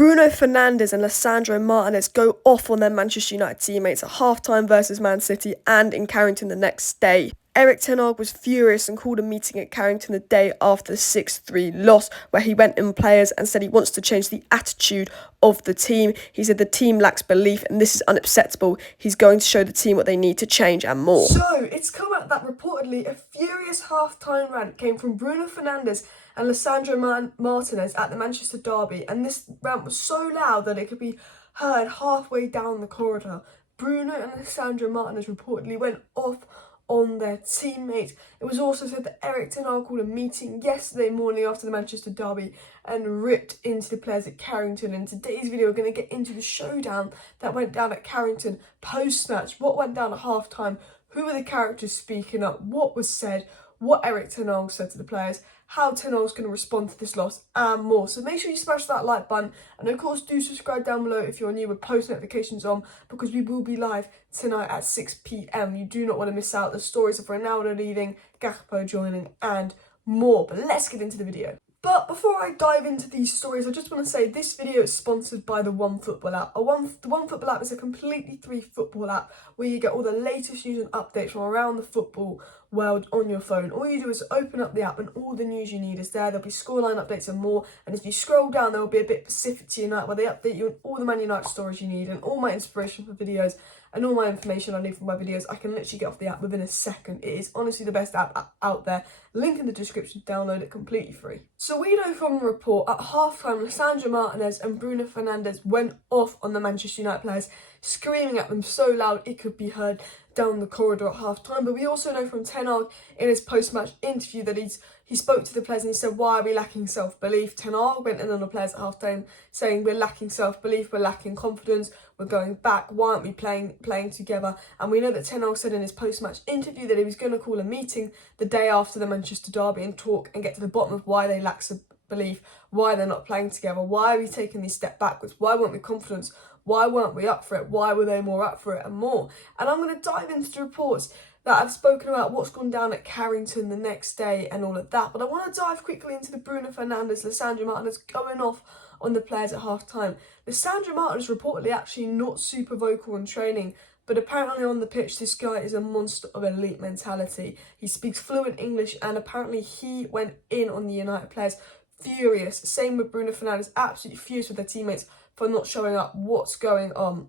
Bruno Fernandes and Lisandro Martinez go off on their Manchester United teammates at half-time versus Man City and in Carrington the next day. Erik Ten Hag was furious and called a meeting at Carrington the day after the 6-3 loss, where he went in players and said he wants to change the attitude of the team. He said the team lacks belief and this is unacceptable. He's going to show the team what they need to change and more. So, it's come out that reportedly a furious half-time rant came from Bruno Fernandes and Lisandro Martinez at the Manchester derby, and this rant was so loud that it could be heard halfway down the corridor. Bruno and Lisandro Martinez reportedly went off on their teammates. It was also said that Erik Ten Hag called a meeting yesterday morning after the Manchester derby and ripped into the players at Carrington. In today's video, we're going to get into the showdown that went down at Carrington post-match, what went down at half-time, who were the characters speaking up, what was said, what Erik Ten Hag said to the players, how Ten Hag's going to respond to this loss, and more. So make sure you smash that like button, and of course do subscribe down below if you're new with post notifications on, because we will be live tonight at 6 p.m. You do not want to miss out the stories of Ronaldo leaving, Gakpo joining, and more. But let's get into the video. But before I dive into these stories, I just want to say this video is sponsored by the OneFootball app. The OneFootball app is a completely free football app where you get all the latest news and updates from around the football world on your phone. All you do is open up the app and all the news you need is there. There'll be scoreline updates and more. And if you scroll down, there will be a bit specific to United where they update you on all the Man United stories you need and all my inspiration for videos and all my information I need from my videos. I can literally get off the app within a second. It is honestly the best app out there. Link in the description, download it completely free. So we know from the report at half-time, Lisandro Martinez and Bruno Fernandes went off on the Manchester United players, screaming at them so loud it could be heard down the corridor at half-time. But we also know from Ten Hag in his post-match interview that he spoke to the players and he said, why are we lacking self-belief? Ten Hag went in on the players at half-time saying we're lacking self-belief, we're lacking confidence, we're going back, why aren't we playing together? And we know that Ten Hag said in his post-match interview that he was going to call a meeting the day after the Manchester derby and talk and get to the bottom of why they lack belief, why they're not playing together, why are we taking these steps backwards, why weren't we confident, why weren't we up for it, why were they more up for it, and more. And I'm going to dive into the reports that I've spoken about what's gone down at Carrington the next day and all of that. But I want to dive quickly into the Bruno Fernandes, Lisandro Martinez going off on the players at half-time. Lisandro Martinez reportedly actually not super vocal in training, but apparently on the pitch, this guy is a monster of elite mentality. He speaks fluent English and apparently he went in on the United players furious. Same with Bruno Fernandes, absolutely furious with their teammates for not showing up, what's going on.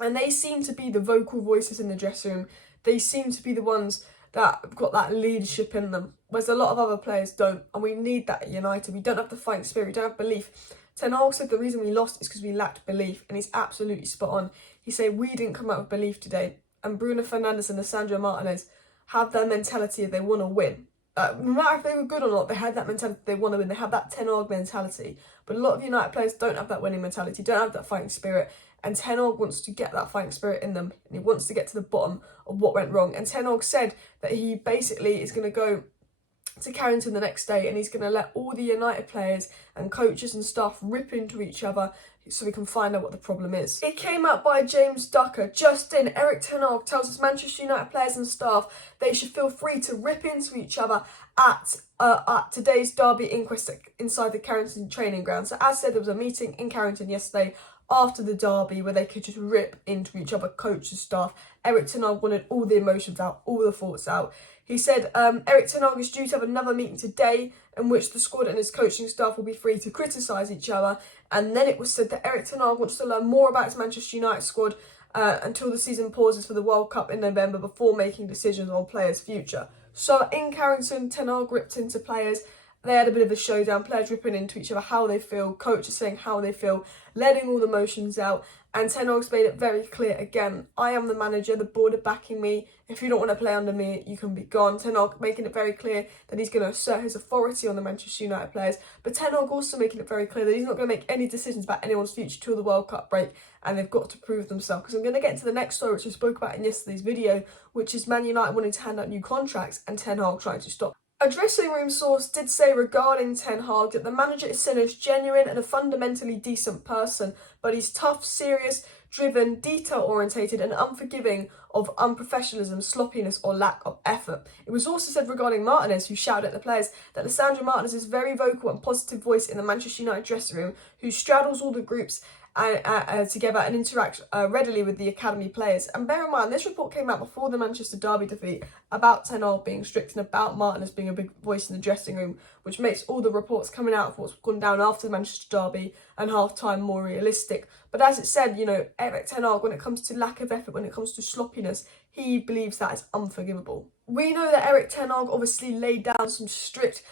And they seem to be the vocal voices in the dressing room. They seem to be the ones that have got that leadership in them, whereas a lot of other players don't. And we need that at United. We don't have the fighting spirit, we don't have belief. Ten Hag said the reason we lost is because we lacked belief, and he's absolutely spot on. He said we didn't come out with belief today, and Bruno Fernandes and Lisandro Martinez have their mentality if they want to win. No matter if they were good or not, they had that mentality they want to win. They have that Ten Hag mentality. But a lot of United players don't have that winning mentality, don't have that fighting spirit. And Ten Hag wants to get that fighting spirit in them. And he wants to get to the bottom of what went wrong. And Ten Hag said that he basically is going to go to Carrington the next day and he's going to let all the United players and coaches and staff rip into each other so we can find out what the problem is. It came out by James Ducker. Just in, Erik Ten Hag tells us Manchester United players and staff they should feel free to rip into each other at today's derby inquest inside the Carrington training ground. So as said, there was a meeting in Carrington yesterday after the derby where they could just rip into each other, coaches, staff. Erik Ten Hag wanted all the emotions out, all the thoughts out. He said Erik Ten Hag is due to have another meeting today in which the squad and his coaching staff will be free to criticise each other. And then it was said that Erik Ten Hag wants to learn more about his Manchester United squad until the season pauses for the World Cup in November before making decisions on players' future. So in Carrington, Ten Hag ripped into players. They had a bit of a showdown, players ripping into each other, how they feel, coaches saying how they feel, letting all the emotions out. And Ten Hag's made it very clear again, I am the manager, the board are backing me. If you don't want to play under me, you can be gone. Ten Hag making it very clear that he's going to assert his authority on the Manchester United players. But Ten Hag also making it very clear that he's not going to make any decisions about anyone's future till the World Cup break. And they've got to prove themselves. Because I'm going to get into the next story, which I spoke about in yesterday's video, which is Man United wanting to hand out new contracts and Ten Hag trying to stop. A dressing room source did say regarding Ten Hag that the manager is seen as genuine and a fundamentally decent person, but he's tough, serious, driven, detail-orientated and unforgiving of unprofessionalism, sloppiness or lack of effort. It was also said regarding Martinez, who shouted at the players, that Lisandro Martinez is a very vocal and positive voice in the Manchester United dressing room, who straddles all the groups together and interact readily with the academy players. And bear in mind, this report came out before the Manchester Derby defeat about Ten Hag being strict and about Martinez being a big voice in the dressing room, which makes all the reports coming out of what's gone down after the Manchester Derby and half-time more realistic. But as it said, Erik Ten Hag, when it comes to lack of effort, when it comes to sloppiness, he believes that is unforgivable. We know that Erik Ten Hag obviously laid down some strict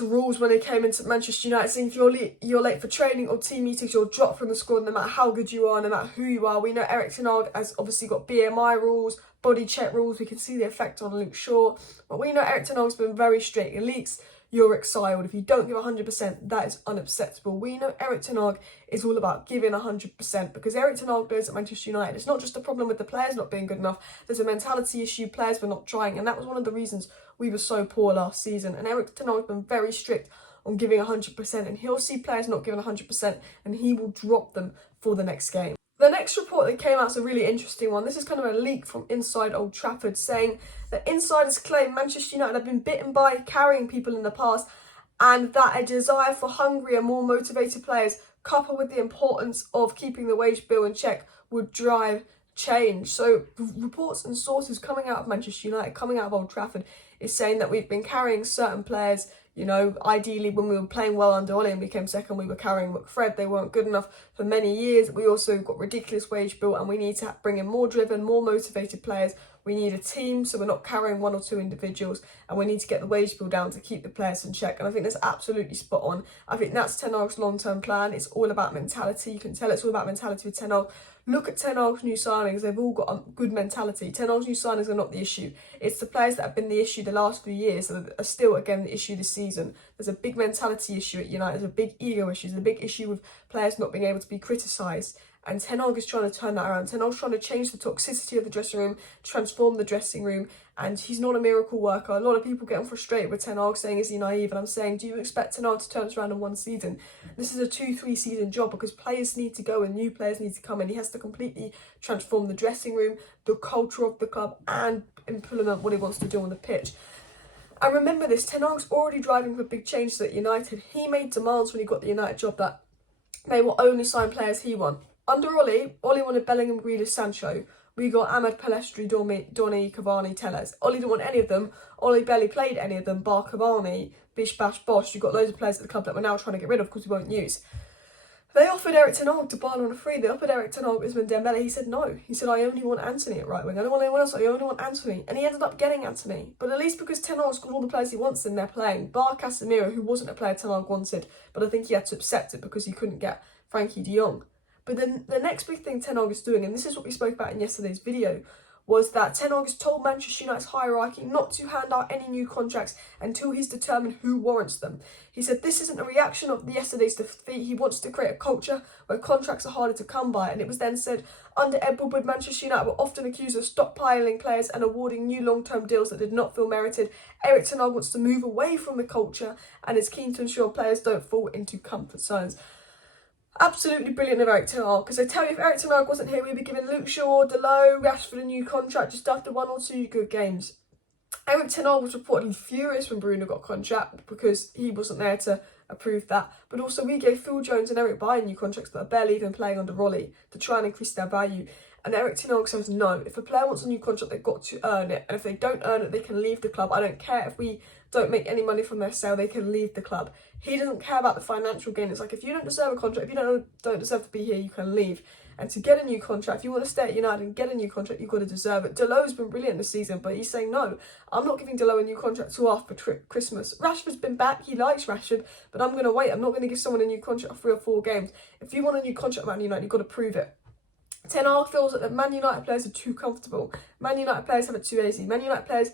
rules when he came into Manchester United, saying if you're late for training or team meetings, you're dropped from the squad no matter how good you are, no matter who you are. We know Erik Ten Hag has obviously got BMI rules, body check rules. We can see the effect on Luke Shaw. But we know Erik Ten Hag has been very strict. At least you're exiled. If you don't give 100%, that is unacceptable. We know Erik Ten Hag is all about giving 100% because Erik Ten Hag knows at Manchester United it's not just a problem with the players not being good enough. There's a mentality issue. Players were not trying, and that was one of the reasons we were so poor last season. And Erik Ten Hag has been very strict on giving 100%, and he'll see players not giving 100%, and he will drop them for the next game. The next report that came out is a really interesting one. This is kind of a leak from inside Old Trafford saying that insiders claim Manchester United have been bitten by carrying people in the past and that a desire for hungrier, more motivated players coupled with the importance of keeping the wage bill in check would drive change. So reports and sources coming out of Manchester United, coming out of Old Trafford, is saying that we've been carrying certain players. Ideally when we were playing well under Ollie and became second, we were carrying McFred. They weren't good enough for many years. We also got ridiculous wage bill and we need to bring in more driven, more motivated players. We need a team, so we're not carrying one or two individuals, and we need to get the wage bill down to keep the players in check. And I think that's absolutely spot on. I think that's Ten Hag's long-term plan. It's all about mentality. You can tell it's all about mentality with Ten Hag. Look at Ten Hag's new signings. They've all got a good mentality. Ten Hag's new signings are not the issue. It's the players that have been the issue the last few years that are still, again, the issue this season. There's a big mentality issue at United. There's a big ego issue. There's a big issue with players not being able to be criticised. And Ten Hag is trying to turn that around. Ten Hag's trying to change the toxicity of the dressing room, transform the dressing room, and he's not a miracle worker. A lot of people getting frustrated with Ten Hag, saying, is he naive? And I'm saying, do you expect Ten Hag to turn this around in one season? This is a 2-3 season job because players need to go and new players need to come in. He has to completely transform the dressing room, the culture of the club, and implement what he wants to do on the pitch. And remember this, Ten Hag's already driving for big changes at United. He made demands when he got the United job that they will only sign players he wants. Under Ollie wanted Bellingham, Grealish, Sancho. We got Ahmed, Palestri, Donny, Cavani, Tellez. Ollie didn't want any of them. Ollie barely played any of them, bar Cavani, Bish, Bash, Bosh. You've got loads of players at the club that we're now trying to get rid of because we won't use. They offered Erik Ten Hag to buy on a free. They offered Erik Ten Hag Usman Dembele. He said no. He said, I only want Anthony at right wing. I don't want anyone else. I only want Anthony. And he ended up getting Anthony. But at least because Ten Hag's got all the players he wants in there playing, bar Casemiro, who wasn't a player Ten Hag wanted, but I think he had to accept it because he couldn't get Frankie de Jong. But then the next big thing Ten Hag is doing, and this is what we spoke about in yesterday's video, was that Ten Hag has told Manchester United's hierarchy not to hand out any new contracts until he's determined who warrants them. He said this isn't a reaction of yesterday's defeat. He wants to create a culture where contracts are harder to come by. And it was then said, under Ed Woodward, Manchester United were often accused of stockpiling players and awarding new long-term deals that did not feel merited. Erik Ten Hag wants to move away from the culture and is keen to ensure players don't fall into comfort zones. Absolutely brilliant of Erik Ten Hag, because I tell you, if Erik Ten Hag wasn't here, we'd be giving Luke Shaw, Delot, Rashford a new contract just after 1 or 2 good games. Erik Ten Hag was reportedly furious when Bruno got a contract because he wasn't there to approve that. But also we gave Phil Jones and Eric Bailly new contracts that are barely even playing under Rolly to try and increase their value. And Erik Ten Hag says no. If a player wants a new contract, they've got to earn it. And if they don't earn it, they can leave the club. I don't care if we don't make any money from their sale, they can leave the club. He doesn't care about the financial gain. It's like, if you don't deserve a contract, if you don't deserve to be here, you can leave. And to get a new contract, if you want to stay at United and get a new contract, you've got to deserve it. Delot's been brilliant this season, but he's saying, no, I'm not giving Delot a new contract till after Christmas. Rashford's been back, he likes Rashford, but I'm going to wait. I'm not going to give someone a new contract for 3 or 4 games. If you want a new contract at Man United, you've got to prove it. Ten Hag feels that the Man United players are too comfortable. Man United players have it too easy. Man United players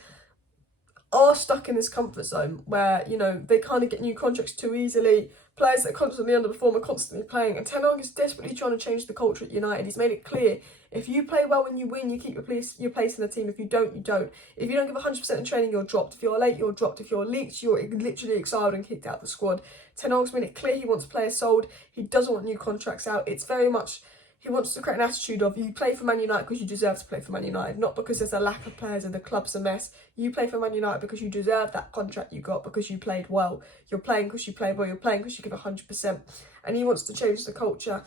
are stuck in this comfort zone where, they kind of get new contracts too easily. players that constantly underperform are constantly playing, and Ten Hag is desperately trying to change the culture at United. He's made it clear, if you play well when you win, you keep your place in the team. If you don't, you don't. If you don't give 100% in training, you're dropped. If you're late, you're dropped. If you're leaked, you're literally exiled and kicked out of the squad. Ten Hag's made it clear he wants players sold. He doesn't want new contracts out. It's very much, he wants to create an attitude of, you play for Man United because you deserve to play for Man United, not because there's a lack of players and the club's a mess. You play for Man United because you deserve that contract you got, because you played well. You're playing because you played well. You're playing because you give 100%. And he wants to change the culture.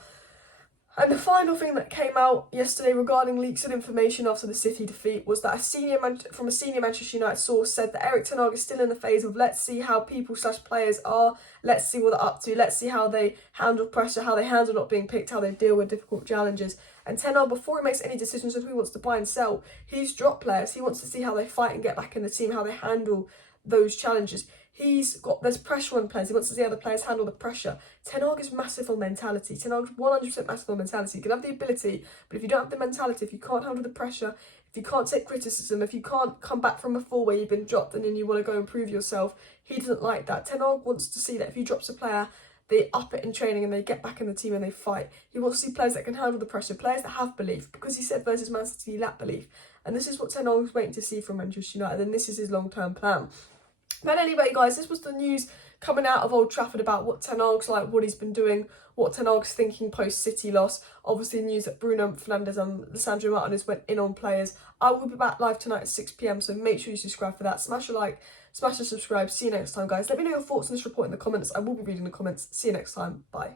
And the final thing that came out yesterday regarding leaks and information after the City defeat was that a senior Manchester United source said that Erik Ten Hag is still in the phase of, let's see how people/players are, let's see what they're up to, let's see how they handle pressure, how they handle not being picked, how they deal with difficult challenges. And Ten Hag, before he makes any decisions of who he wants to buy and sell, he's dropped players. He wants to see how they fight and get back in the team, how they handle those challenges. There's pressure on players. He wants to see how the players handle the pressure. Ten Hag is massive on mentality. Ten Hag's 100% massive on mentality. You can have the ability, but if you don't have the mentality, if you can't handle the pressure, if you can't take criticism, if you can't come back from a fall where you've been dropped and then you want to go and prove yourself, he doesn't like that. Ten Hag wants to see that if he drops a player, they up it in training and they get back in the team and they fight. He wants to see players that can handle the pressure, players that have belief, because he said versus Man City he lacked belief. And this is what Ten Hag is waiting to see from Manchester United, and this is his long-term plan. But anyway, guys, this was the news coming out of Old Trafford about what Ten Hag's like, what he's been doing, what Ten Hag's thinking post-City loss. Obviously, news that Bruno, Fernandes and Lisandro Martinez went in on players. I will be back live tonight at 6 p.m, so make sure you subscribe for that. Smash a like, smash a subscribe. See you next time, guys. Let me know your thoughts on this report in the comments. I will be reading the comments. See you next time. Bye.